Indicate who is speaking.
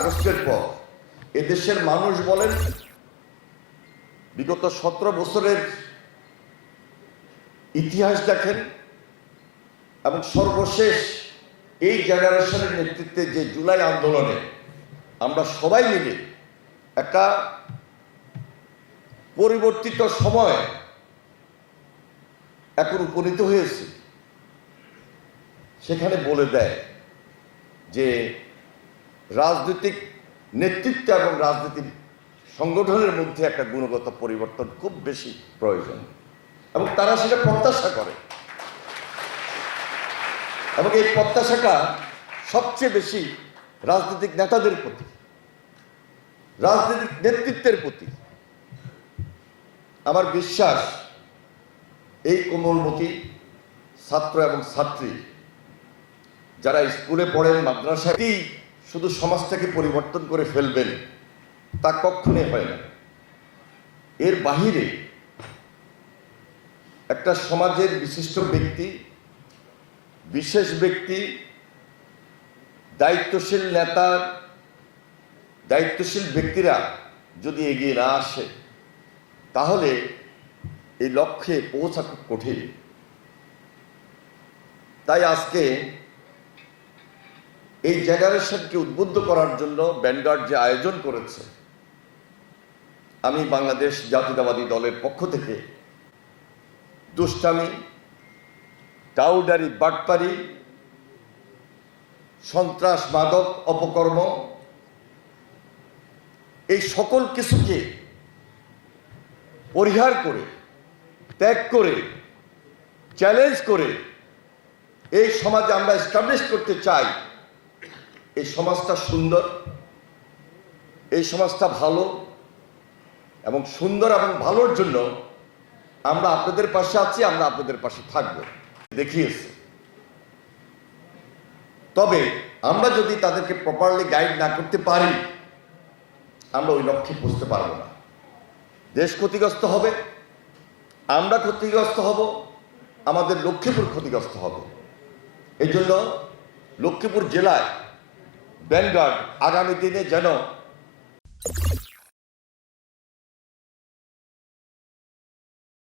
Speaker 1: আগস্টের পর এদেশের মানুষ বলেন, বিগত সতেরো বছরের ইতিহাস দেখেন এবং সর্বশেষ এই জেনারেশনের নেতৃত্বে যে জুলাই আন্দোলনে আমরা সবাই মিলে একটা পরিবর্তিত সময় এখন উপনীত হয়েছে। সেখানে বলে দেয় যে রাজনৈতিক নেতৃত্ব এবং রাজনৈতিক সংগঠনের মধ্যে একটা গুণগত পরিবর্তন খুব বেশি প্রয়োজন। এবং তারা সেটা প্রত্যাশা করে। এবং এই প্রত্যাশাটা সবচেয়ে বেশি রাজনৈতিক নেতাদের প্রতি, রাজনৈতিক নেতৃত্বের প্রতি। আমার বিশ্বাস, এই কোমলমতি ছাত্র এবং ছাত্রী যারা স্কুলে পড়েন মাদ্রাসাতেই শুধু সমাজটাকে পরিবর্তন করে ফেলবেন, তা কখনোই হয় না। এর বাহিরে একটা সমাজের বিশিষ্ট ব্যক্তি, বিশেষ ব্যক্তি, দায়িত্বশীল নেতার দায়িত্বশীল ব্যক্তিরা যদি এগিয়ে না আসে, তাহলে এই লক্ষ্যে পৌঁছা খুব কঠিন। তাই আজকে এই জেনারেশনকে উদ্বুদ্ধ করার জন্য ব্যান্ডার্ড যে আয়োজন করেছে, আমি বাংলাদেশ জাতীয়তাবাদী দলের পক্ষ থেকে দুষ্টামি টাউডারি বাটপারি সন্ত্রাস মাদক অপকর্ম, এই সকল কিছুকে পরিহার করে, ত্যাগ করে চ্যালেঞ্জ করে এই সমাজে আমরা এস্টাবলিশ করতে চাই। এই সমাজটা সুন্দর, এই সমাজটা ভালো এবং সুন্দর এবং ভালোর জন্য আমরা আপনাদের পাশে আছি, আমরা আপনাদের পাশে থাকব। দেখিয়েছি। তবে আমরা যদি তাদেরকে প্রপারলি গাইড না করতে পারি, আমরা ওই লক্ষ্যে পৌঁছতে পারব না। দেশ ক্ষতিগ্রস্ত হবে, আমরা ক্ষতিগ্রস্ত হব, আমাদের লক্ষ্মীপুর ক্ষতিগ্রস্ত হবে। এই জন্য লক্ষ্মীপুর জেলায় ব্যানগার্ড আগামী দিনে যেন